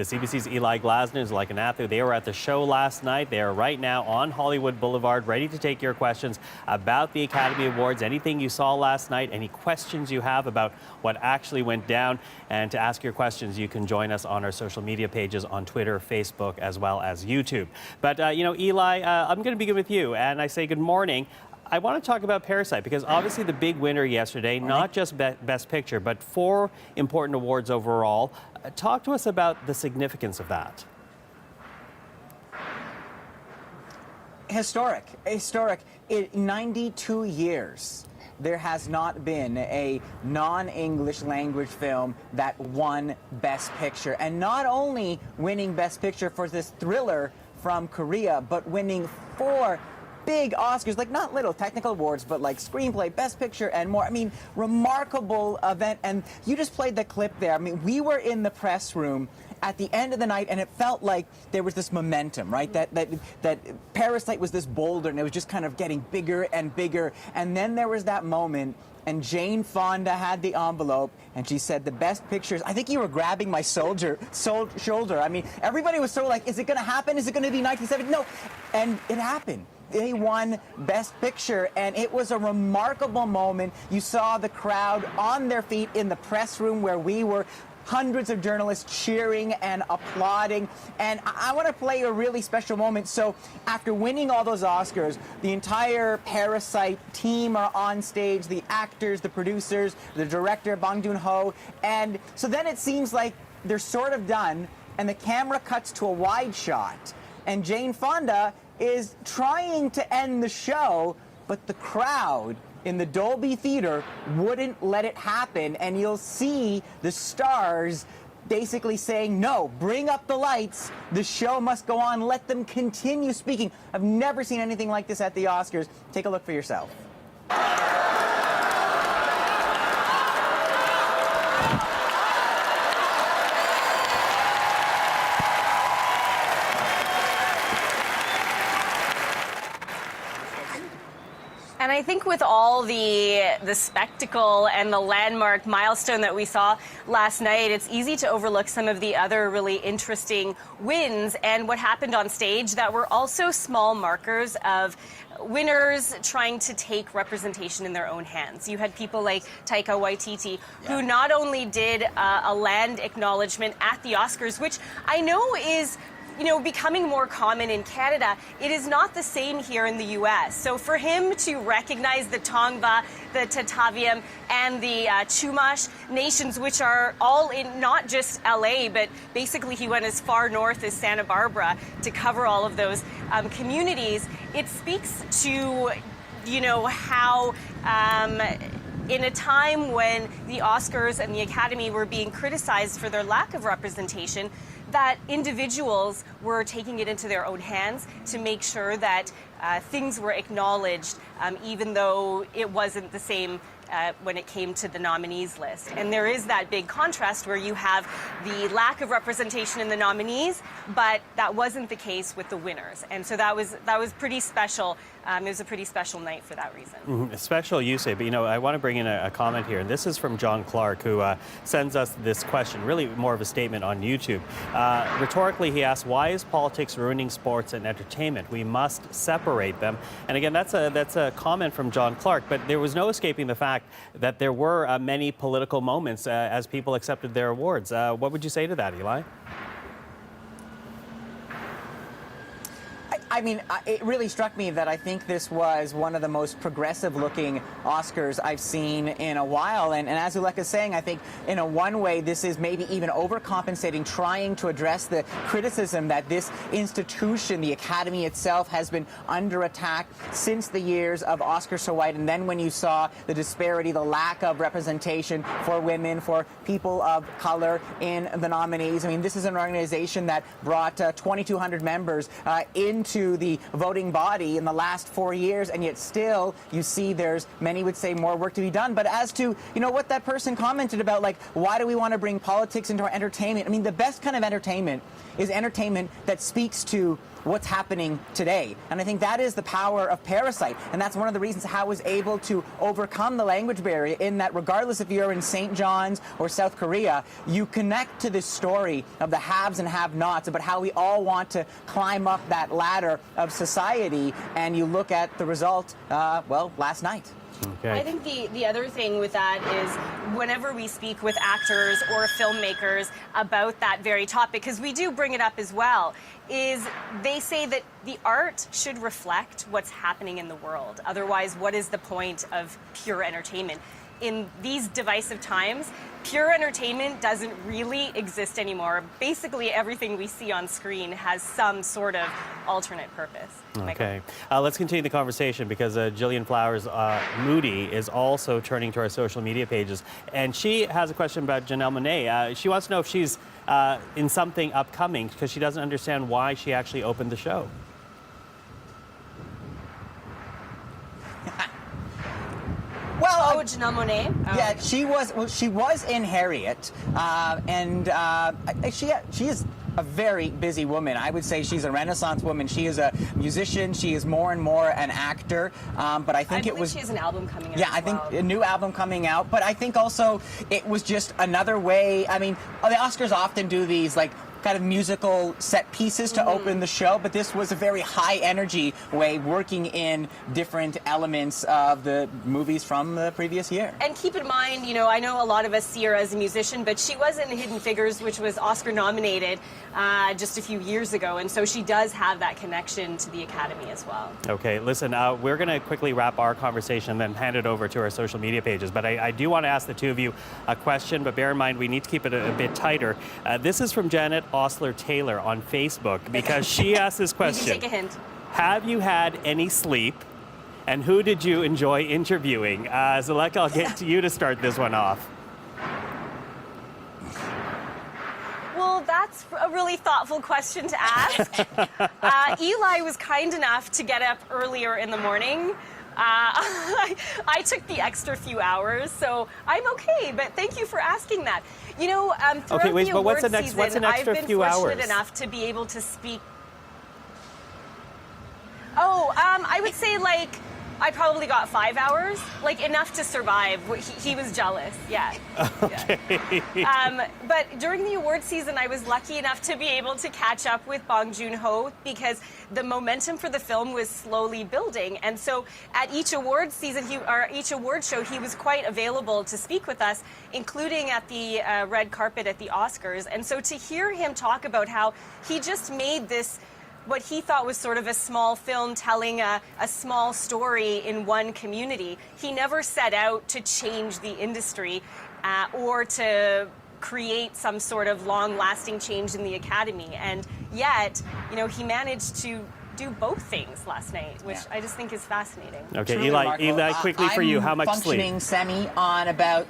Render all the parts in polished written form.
The CBC's Eli Glasner, Zulekha Nathoo, they were at the show last night. They are right now on Hollywood Boulevard, ready to take your questions about the Academy Awards, anything you saw last night, any questions you have about what actually went down. And to ask your questions, you can join us on our social media pages on Twitter, Facebook, as well as YouTube. But, Eli, I'm going to begin with you, and I say good morning. I want to talk about Parasite because obviously the big winner yesterday, not just Best Picture, but 4 important awards overall. Talk to us about the significance of that. Historic. In 92 years, there has not been a non-English language film that won Best Picture. And not only winning Best Picture for this thriller from Korea, but winning 4 big Oscars, like not little technical awards, but like screenplay, Best Picture, and more. I mean, remarkable event. And you just played the clip there. I mean, we were in the press room at the end of the night, and it felt like there was this momentum, right? That Parasite was this boulder, and it was just kind of getting bigger and bigger. And then there was that moment, and Jane Fonda had the envelope, and she said, the Best Pictures. I think you were grabbing my shoulder. I mean, everybody was so like, is it going to happen? Is it going to be 1970? No. And it happened. They won Best Picture, and it was a remarkable moment. You saw the crowd on their feet in the press room where we were, hundreds of journalists cheering and applauding. And I want to play a really special moment. So after winning all those Oscars, the entire Parasite team are on stage, the actors, the producers, the director, Bong Joon-ho. And so then it seems like they're sort of done, and the camera cuts to a wide shot. And Jane Fonda is trying to end the show, but the crowd in the Dolby Theater wouldn't let it happen. And you'll see the stars basically saying, no, bring up the lights. The show must go on. Let them continue speaking. I've never seen anything like this at the Oscars. Take a look for yourself. And I think with all the spectacle and the landmark milestone that we saw last night, it's easy to overlook some of the other really interesting wins and what happened on stage that were also small markers of winners trying to take representation in their own hands. You had people like Taika Waititi, who not only did a land acknowledgement at the Oscars, which I know is becoming more common in Canada. It is not the same here in the U.S. So for him to recognize the Tongva, the Tataviam, and the Chumash nations, which are all in not just L.A., but basically he went as far north as Santa Barbara to cover all of those communities, it speaks to, how in a time when the Oscars and the Academy were being criticized for their lack of representation, that individuals were taking it into their own hands to make sure that things were acknowledged, even though it wasn't the same when it came to the nominees list. And there is that big contrast where you have the lack of representation in the nominees, but that wasn't the case with the winners. And so that was pretty special. It was a pretty special night for that reason. Special, you say, but I want to bring in a comment here, and this is from John Clark, who sends us this question, really more of a statement on YouTube. Rhetorically, he asks, why is politics ruining sports and entertainment? We must separate them. And again, that's a comment from John Clark, but there was no escaping the fact that there were many political moments as people accepted their awards. What would you say to that, Eli? I mean, it really struck me that I think this was one of the most progressive-looking Oscars I've seen in a while. And as Zulekha is saying, I think in one way this is maybe even overcompensating, trying to address the criticism that this institution, the Academy itself, has been under attack since the years of Oscar So White. And then when you saw the disparity, the lack of representation for women, for people of color in the nominees. I mean, this is an organization that brought 2,200 members into to the voting body in the last 4 years, and yet still you see there's, many would say, more work to be done. But as to, what that person commented about, like, why do we want to bring politics into our entertainment? I mean, the best kind of entertainment is entertainment that speaks to what's happening today. And I think that is the power of Parasite. And that's one of the reasons how it was able to overcome the language barrier, in that regardless if you're in St. John's or South Korea, you connect to this story of the haves and have-nots, about how we all want to climb up that ladder of society. And you look at the result, last night. Okay. I think the other thing with that is whenever we speak with actors or filmmakers about that very topic, because we do bring it up as well, is they say that the art should reflect what's happening in the world. Otherwise, what is the point of pure entertainment? In these divisive times, pure entertainment doesn't really exist anymore. Basically, everything we see on screen has some sort of alternate purpose. Okay. Let's continue the conversation, because Jillian Flowers Moody is also turning to our social media pages. And she has a question about Janelle Monae. She wants to know if she's in something upcoming, because she doesn't understand why she actually opened the show. Well, Janelle Monae. Yeah, she was in Harriet, and she is a very busy woman. I would say she's a Renaissance woman. She is a musician. She is more and more an actor. But I think she has an album coming out. Yeah, I think a new album coming out. But I think also it was just another way. I mean, the Oscars often do these like kind of musical set pieces to open the show, but this was a very high energy way, working in different elements of the movies from the previous year. And keep in mind, I know a lot of us see her as a musician, but she was in Hidden Figures, which was Oscar nominated just a few years ago, and so she does have that connection to the Academy as well. Okay, listen, we're going to quickly wrap our conversation and then hand it over to our social media pages, but I do want to ask the two of you a question, but bear in mind we need to keep it a bit tighter. This is from Janet Osler-Taylor on Facebook, because she asked this question. Take a hint. Have you had any sleep, and who did you enjoy interviewing? Zulekha, I'll get to you to start this one off. Well, that's a really thoughtful question to ask. Eli was kind enough to get up earlier in the morning. I took the extra few hours, so I'm okay, but thank you for asking that. Okay, wait, but what's an extra few hours? I've been fortunate enough to be able to speak. I would say, I probably got 5 hours, enough to survive. He was jealous, yeah. Okay. Yeah. But during the award season, I was lucky enough to be able to catch up with Bong Joon-ho, because the momentum for the film was slowly building. And so at each award season, each award show, he was quite available to speak with us, including at the red carpet at the Oscars. And so to hear him talk about how he just made this, what he thought was sort of a small film telling a small story in one community. He never set out to change the industry or to create some sort of long-lasting change in the Academy. And yet, he managed to do both things last night, which I just think is fascinating. Okay, Truly Eli, quickly for you, how much I'm sleep? functioning semi on about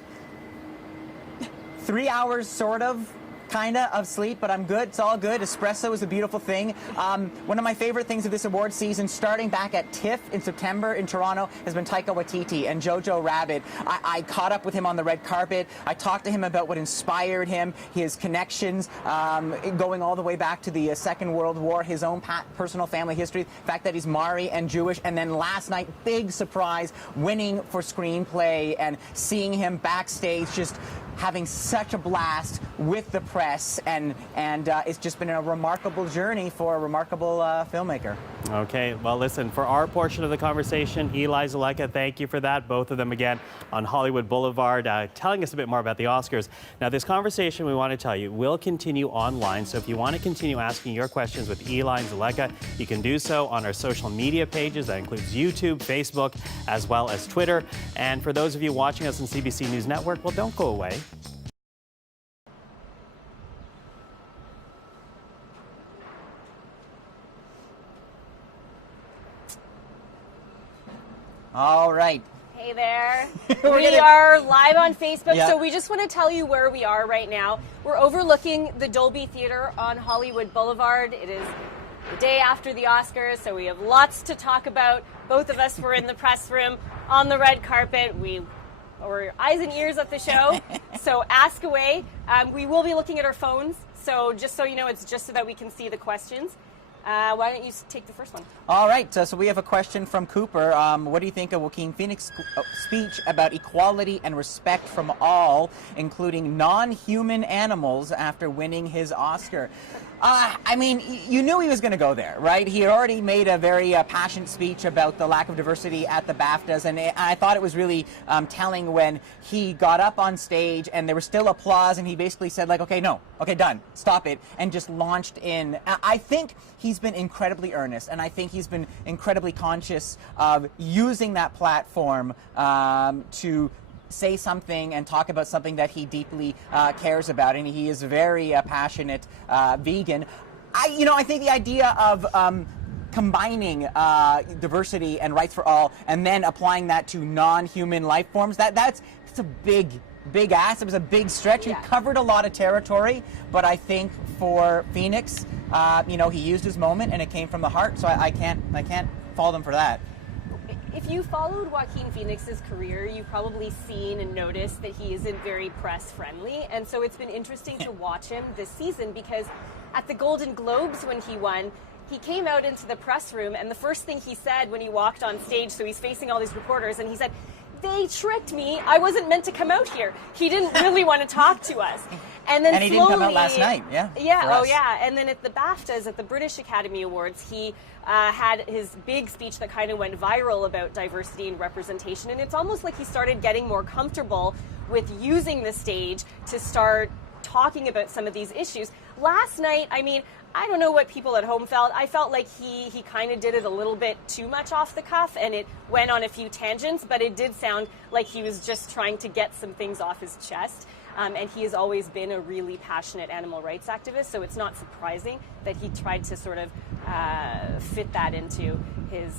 3 hours, sort of. Of sleep, but I'm good. It's all good. Espresso is a beautiful thing. One of my favorite things of this award season, starting back at TIFF in September in Toronto, has been Taika Waititi and Jojo Rabbit. I caught up with him on the red carpet. I talked to him about what inspired him, his connections, going all the way back to the Second World War, his own personal family history, the fact that he's Maori and Jewish, and then last night, big surprise, winning for screenplay, and seeing him backstage just having such a blast with the press, and it's just been a remarkable journey for a remarkable filmmaker. Okay, well, listen, for our portion of the conversation, Eli, Zulekha, thank you for that. Both of them, again, on Hollywood Boulevard, telling us a bit more about the Oscars. Now, this conversation, we want to tell you, will continue online. So if you want to continue asking your questions with Eli and Zulekha, you can do so on our social media pages. That includes YouTube, Facebook, as well as Twitter. And for those of you watching us on CBC News Network, well, don't go away. All right. Hey there. We are live on Facebook, so we just want to tell you where we are right now. We're overlooking the Dolby Theatre on Hollywood Boulevard. It is the day after the Oscars, so we have lots to talk about. Both of us were in the press room on the red carpet. We were eyes and ears at the show, so ask away. We will be looking at our phones, so just so you know, it's just so that we can see the questions. Why don't you take the first one? All right, so we have a question from Cooper. What do you think of Joaquin Phoenix's speech about equality and respect from all, including non-human animals, after winning his Oscar? I mean, you knew he was going to go there, right? He had already made a very passionate speech about the lack of diversity at the BAFTAs, and I thought it was really telling when he got up on stage and there was still applause, and he basically said, like, okay, no, okay, done, stop it, and just launched in. I think he's been incredibly earnest, and I think he's been incredibly conscious of using that platform to say something and talk about something that he deeply cares about, and he is a very passionate vegan. I think the idea of combining diversity and rights for all and then applying that to non-human life forms, that's a big ask. It was a big stretch. He covered a lot of territory, but I think for Phoenix, he used his moment and it came from the heart, so I can't fault him for that. If you followed Joaquin Phoenix's career, you've probably seen and noticed that he isn't very press friendly, and so it's been interesting to watch him this season, because at the Golden Globes when he won, he came out into the press room, and the first thing he said when he walked on stage, so he's facing all these reporters, and he said, "They tricked me. I wasn't meant to come out here." He didn't really want to talk to us. And then he didn't come out last night, yeah. And then at the BAFTAs, at the British Academy Awards, he had his big speech that kind of went viral about diversity and representation. And it's almost like he started getting more comfortable with using the stage to start talking about some of these issues. Last night, I mean, I don't know what people at home felt. I felt like he kind of did it a little bit too much off the cuff, and it went on a few tangents, but it did sound like he was just trying to get some things off his chest. And he has always been a really passionate animal rights activist, so it's not surprising that he tried to sort of fit that into his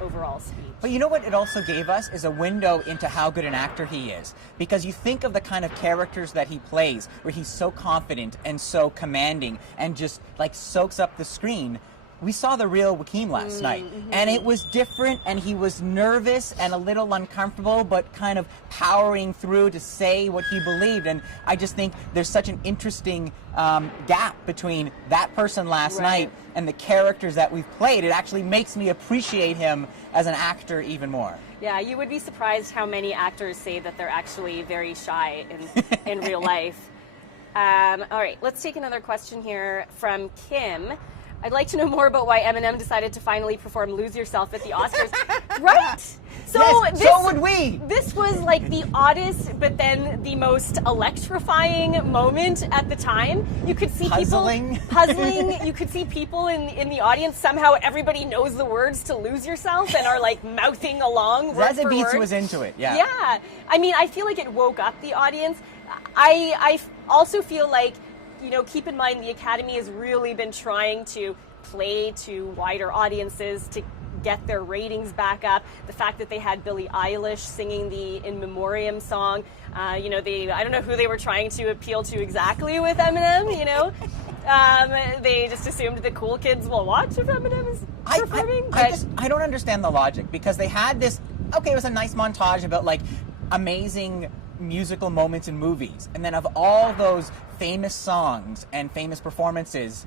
overall speech. But you know what it also gave us is a window into how good an actor he is. Because you think of the kind of characters that he plays, where he's so confident and so commanding and just like soaks up the screen. We saw the real Joaquin last night, and it was different, and he was nervous and a little uncomfortable, but kind of powering through to say what he believed. And I just think there's such an interesting gap between that person last night and the characters that we've played. It actually makes me appreciate him as an actor even more. Yeah, you would be surprised how many actors say that they're actually very shy in real life. All right, let's take another question here from Kim. I'd like to know more about why Eminem decided to finally perform Lose Yourself at the Oscars. Right? So, yes, so would we. This was like the oddest, but then the most electrifying moment at the time. You could see puzzling. You could see people in the audience. Somehow everybody knows the words to Lose Yourself and are like mouthing along word for Zazie word. was into it, yeah. Yeah. I mean, I feel like it woke up the audience. I also feel like, keep in mind the Academy has really been trying to play to wider audiences to get their ratings back up. The fact that they had Billie Eilish singing the In Memoriam song, I don't know who they were trying to appeal to exactly with Eminem, they just assumed the cool kids will watch if Eminem is performing. I don't understand the logic, because they had this, it was a nice montage about like amazing musical moments in movies, and then of all those famous songs and famous performances,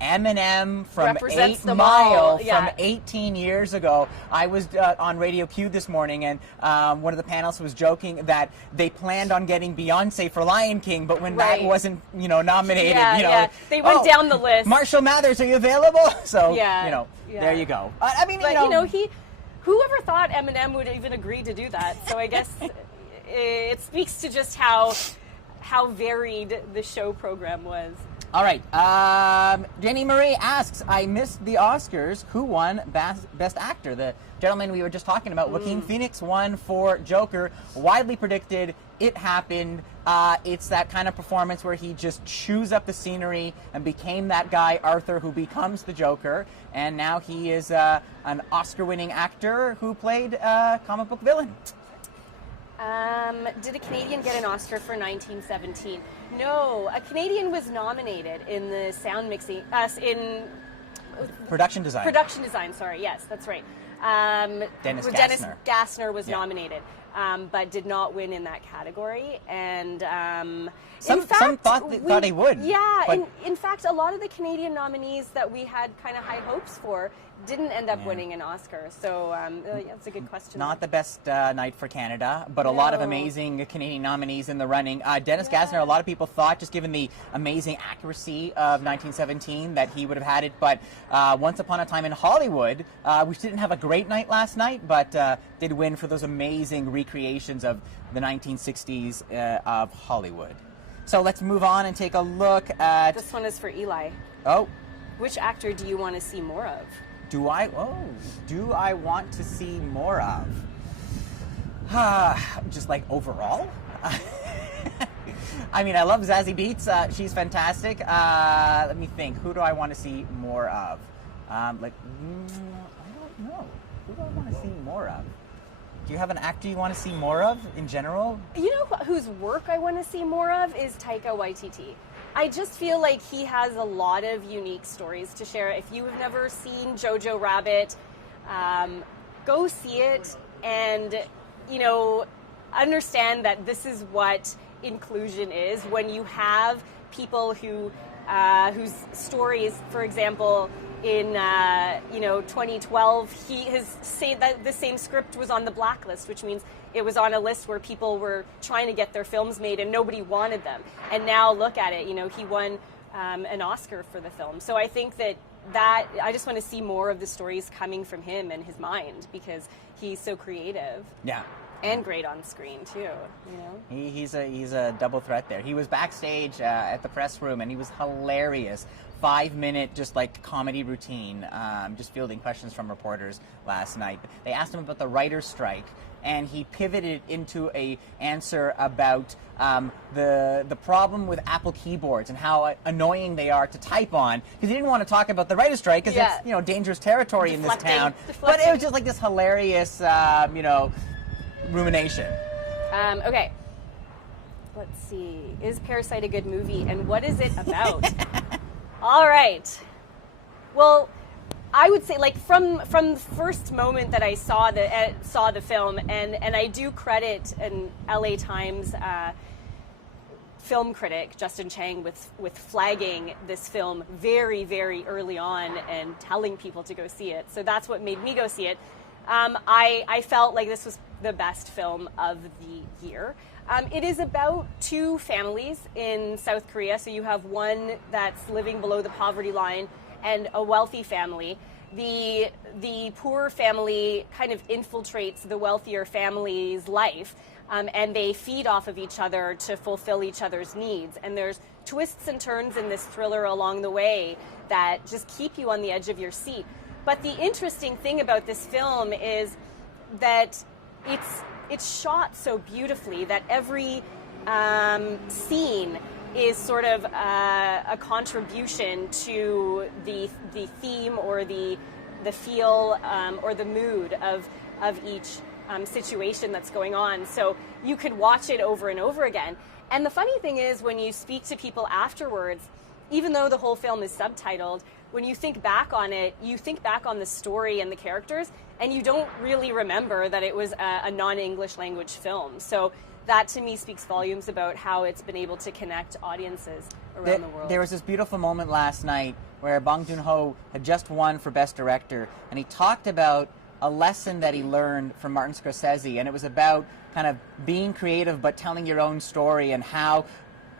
Eminem from 8 Mile from 18 years ago. I was on Radio Q this morning, and one of the panelists was joking that they planned on getting Beyonce for Lion King, but when that wasn't, nominated, they went down the list. Marshall Mathers, are you available? So, there you go. I mean, whoever thought Eminem would even agree to do that? So I guess it speaks to just how varied the show program was. All right. Jenny Marie asks, I missed the Oscars. Who won Best Actor? The gentleman we were just talking about, Joaquin Phoenix, won for Joker. Widely predicted. It happened. It's that kind of performance where he just chews up the scenery and became that guy, Arthur, who becomes the Joker. And now he is an Oscar-winning actor who played a comic book villain. Did a Canadian get an Oscar for 1917? No, a Canadian was nominated in the sound mixing, Production design. Production design, sorry, yes, that's right. Dennis Dennis Glasner. Glasner was nominated, but did not win in that category. And some thought he would. Yeah, but in fact, a lot of the Canadian nominees that we had kind of high hopes for didn't end up winning an Oscar. So that's a good question. Not the best night for Canada, but a lot of amazing Canadian nominees in the running. Dennis Glasner, a lot of people thought, just given the amazing accuracy of 1917, that he would have had it. But Once Upon a Time in Hollywood, which didn't have a great night last night, but did win for those amazing recreations of the 1960s of Hollywood. So let's move on and take a look at... This one is for Eli. Oh. Which actor do you want to see more of? Do I want to see more of? Just like overall? I mean, I love Zazie Beetz. She's fantastic. Let me think. Who do I want to see more of? I don't know. Who do I want to see more of? Do you have an actor you want to see more of in general? You know whose work I want to see more of is Taika Waititi. I just feel like he has a lot of unique stories to share. If you have never seen Jojo Rabbit, go see it and, understand that this is what inclusion is. When you have people who whose stories, for example, in 2012, the same script was on the blacklist, which means it was on a list where people were trying to get their films made and nobody wanted them. And now look at it, he won an Oscar for the film. So I think that I just want to see more of the stories coming from him and his mind, because he's so creative. Yeah. And great on screen too, He's a double threat there. He was backstage at the press room and he was hilarious. 5-minute just like comedy routine, just fielding questions from reporters last night. They asked him about the writer's strike, and he pivoted into a answer about the problem with Apple keyboards and how annoying they are to type on, because he didn't want to talk about the writer's strike because it's dangerous territory in this town. But it was just like this hilarious rumination. Okay. Let's see. Is Parasite a good movie, and what is it about? All right. Well, I would say, like, from the first moment that I saw the film, and I do credit an LA Times film critic, Justin Chang, with flagging this film very, very early on and telling people to go see it. So that's what made me go see it. I felt like this was the best film of the year. It is about two families in South Korea. So you have one that's living below the poverty line and a wealthy family. The poor family kind of infiltrates the wealthier family's life, and they feed off of each other to fulfill each other's needs. And there's twists and turns in this thriller along the way that just keep you on the edge of your seat. But the interesting thing about this film is that it's shot so beautifully that every scene is sort of a contribution to the theme or the feel or the mood of each situation that's going on. So you could watch it over and over again. And the funny thing is, when you speak to people afterwards, even though the whole film is subtitled, when you think back on it, you think back on the story and the characters, and you don't really remember that it was a non-English language film. So that, to me, speaks volumes about how it's been able to connect audiences around the world. There was this beautiful moment last night where Bong Joon-ho had just won for Best Director, and he talked about a lesson that he learned from Martin Scorsese, and it was about kind of being creative but telling your own story, and how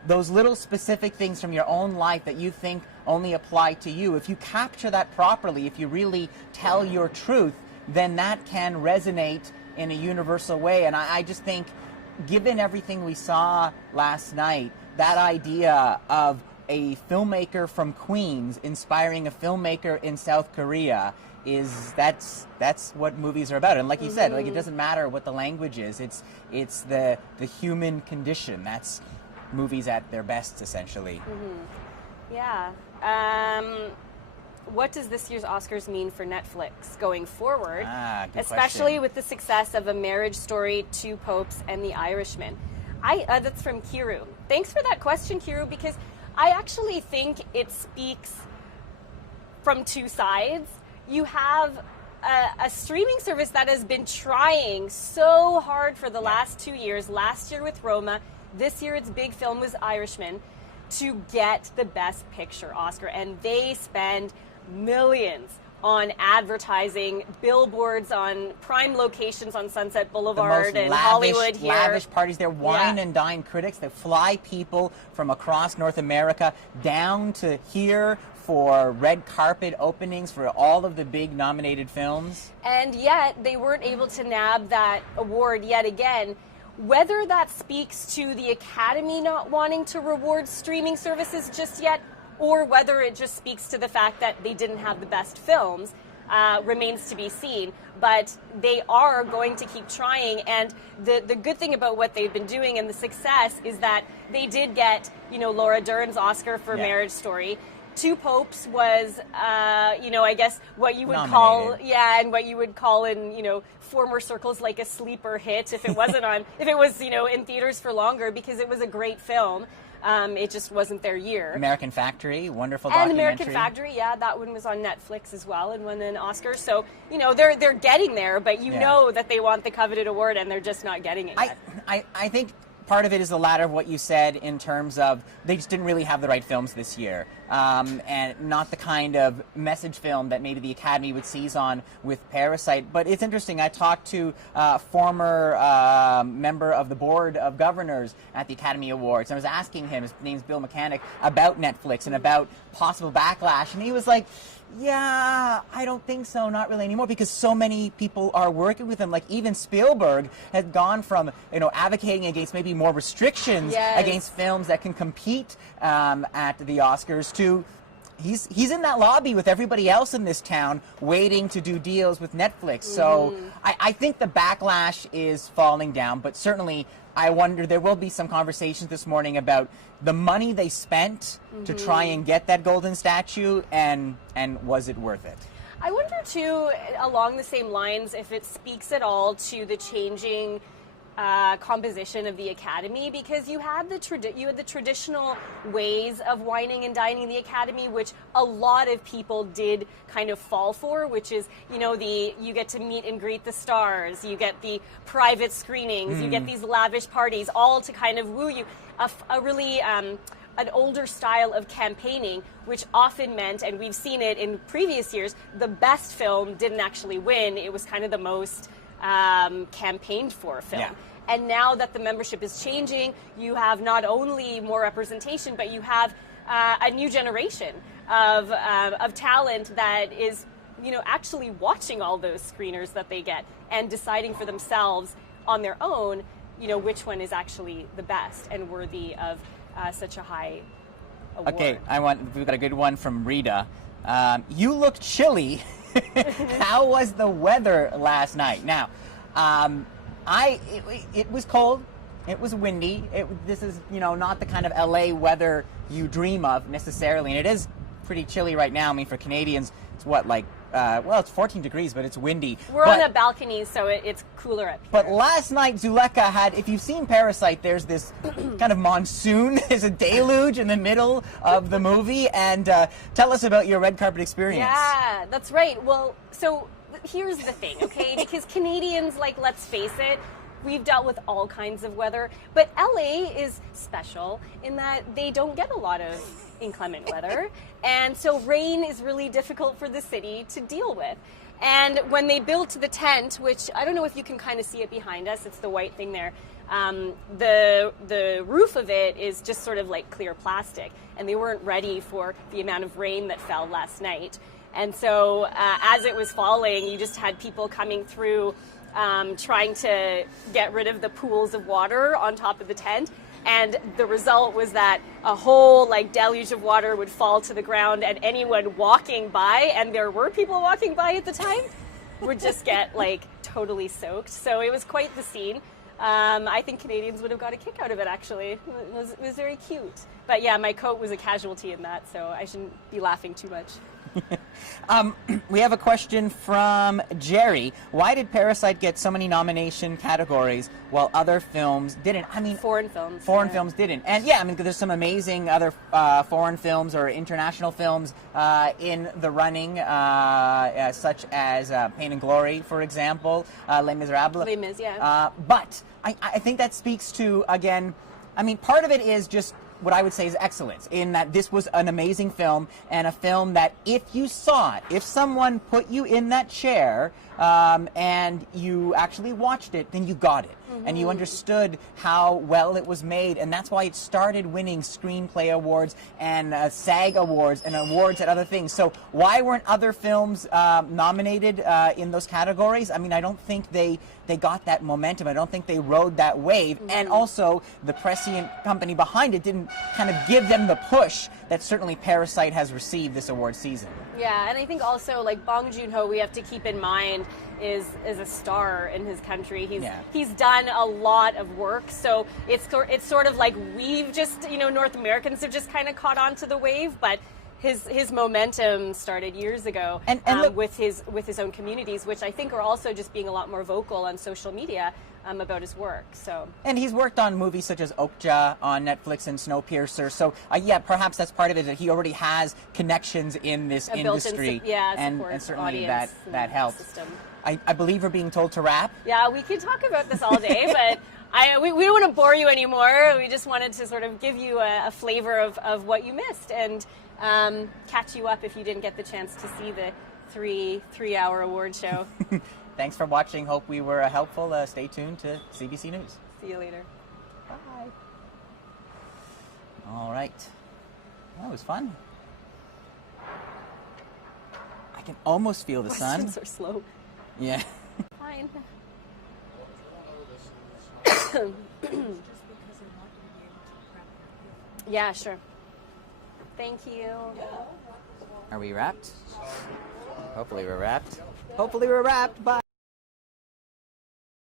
those little specific things from your own life that you think only apply to you, if you capture that properly, if you really tell your truth, then that can resonate in a universal way. And I just think, given everything we saw last night, that idea of a filmmaker from Queens inspiring a filmmaker in South Korea that's what movies are about. And like you said, like, it doesn't matter what the language is, it's the human condition. That's movies at their best, essentially. Yeah. What does this year's Oscars mean for Netflix going forward, especially with the success of A Marriage Story, Two Popes, and The Irishman? That's from Kiru. Thanks for that question, Kiru, because I actually think it speaks from two sides. You have a streaming service that has been trying so hard for the last 2 years, last year with Roma, this year its big film was Irishman, to get the Best Picture Oscar. And they spend millions on advertising, billboards on prime locations on Sunset Boulevard and Hollywood here. Lavish parties. They're wine and dine critics. They fly people from across North America down to here for red carpet openings for all of the big nominated films. And yet they weren't able to nab that award yet again. Whether that speaks to the Academy not wanting to reward streaming services just yet, or whether it just speaks to the fact that they didn't have the best films, remains to be seen. But they are going to keep trying, and the good thing about what they've been doing and the success is that they did get, Laura Dern's Oscar for Marriage Story. Two Popes was, I guess what you would call, and what you would call in, former circles like a sleeper hit if it wasn't on, if it was, in theaters for longer, because it was a great film. It just wasn't their year. American Factory, wonderful documentary. And American Factory, that one was on Netflix as well and won an Oscar. So, they're getting there, but you know that they want the coveted award and they're just not getting it yet. I think part of it is the latter of what you said in terms of they just didn't really have the right films this year, and not the kind of message film that maybe the Academy would seize on with Parasite. But it's interesting. I talked to a former member of the Board of Governors at the Academy Awards, and I was asking him, his name's Bill Mechanic, about Netflix and about possible backlash, and he was like, yeah, I don't think so, not really anymore, because so many people are working with him. Like even Spielberg has gone from, advocating against maybe more restrictions against films that can compete at the Oscars to he's in that lobby with everybody else in this town waiting to do deals with Netflix. So I think the backlash is falling down, but certainly I wonder, there will be some conversations this morning about the money they spent to try and get that golden statue, and was it worth it? I wonder too, along the same lines, if it speaks at all to the changing composition of the Academy, because you had the traditional ways of wining and dining the Academy, which a lot of people did kind of fall for, which is, you get to meet and greet the stars, you get the private screenings, you get these lavish parties, all to kind of woo you. A really an older style of campaigning, which often meant, and we've seen it in previous years, the best film didn't actually win. It was kind of the most campaigned for film. Yeah. And now that the membership is changing, you have not only more representation, but you have a new generation of talent that is, actually watching all those screeners that they get and deciding for themselves on their own, which one is actually the best and worthy of such a high award. Okay, we've got a good one from Rita. You look chilly. How was the weather last night? Now, it was cold. It was windy. This is, not the kind of LA weather you dream of necessarily, and it is pretty chilly right now. I mean, for Canadians, it's what, like, it's 14 degrees, but it's windy. We're on a balcony, so it's cooler up here. But last night, Zulekha had, if you've seen Parasite, there's this kind of monsoon. There's a deluge in the middle of the movie. And tell us about your red carpet experience. Yeah, that's right. Well, so here's the thing, okay? Because Canadians, let's face it, we've dealt with all kinds of weather. But LA is special in that they don't get a lot of inclement weather. And so rain is really difficult for the city to deal with. And when they built the tent, which I don't know if you can kind of see it behind us, it's the white thing there, the roof of it is just sort of like clear plastic. And they weren't ready for the amount of rain that fell last night. And so as it was falling, you just had people coming through trying to get rid of the pools of water on top of the tent. And the result was that a whole deluge of water would fall to the ground, and anyone walking by, and there were people walking by at the time, would just get totally soaked. So it was quite the scene. I think Canadians would have got a kick out of it, actually. It was very cute. But yeah, my coat was a casualty in that, so I shouldn't be laughing too much. We have a question from Jerry. Why did Parasite get so many nomination categories while other films didn't? I mean, Foreign films. Foreign films didn't. And yeah, I mean, there's some amazing other foreign films or international films in the running, such as Pain and Glory, for example, Les Miserables. Les Mis, yeah. But I think that speaks to, again, I mean, part of it is just what I would say is excellence, in that this was an amazing film, and a film that if you saw it, if someone put you in that chair and you actually watched it, then you got it. And you understood how well it was made, and that's why it started winning screenplay awards and SAG awards and awards at other things. So why weren't other films nominated in those categories? I mean, I don't think they got that momentum. I don't think they rode that wave. And also, the prescient company behind it didn't kind of give them the push that certainly Parasite has received this award season. Yeah, and I think also, like, Bong Joon-ho, we have to keep in mind, is a star in his country. He's done a lot of work, so it's sort of like we've just, North Americans have just kind of caught on to the wave, but his momentum started years ago, and look, with his own communities, which I think are also just being a lot more vocal on social media about his work. So, and he's worked on movies such as Okja on Netflix and Snowpiercer. So yeah, perhaps that's part of it, that he already has connections in this industry, and certainly that helps. I believe we're being told to wrap. Yeah, we could talk about this all day, but we don't want to bore you anymore. We just wanted to sort of give you a flavor of what you missed, and catch you up if you didn't get the chance to see the three-hour award show. Thanks for watching. Hope we were helpful. Stay tuned to CBC News. See you later. Bye. All right. That was fun. I can almost feel the sun. Questions are slow. Yeah. Fine. Yeah, sure. Thank you. Are we wrapped? Hopefully we're wrapped. Hopefully we're wrapped. Bye.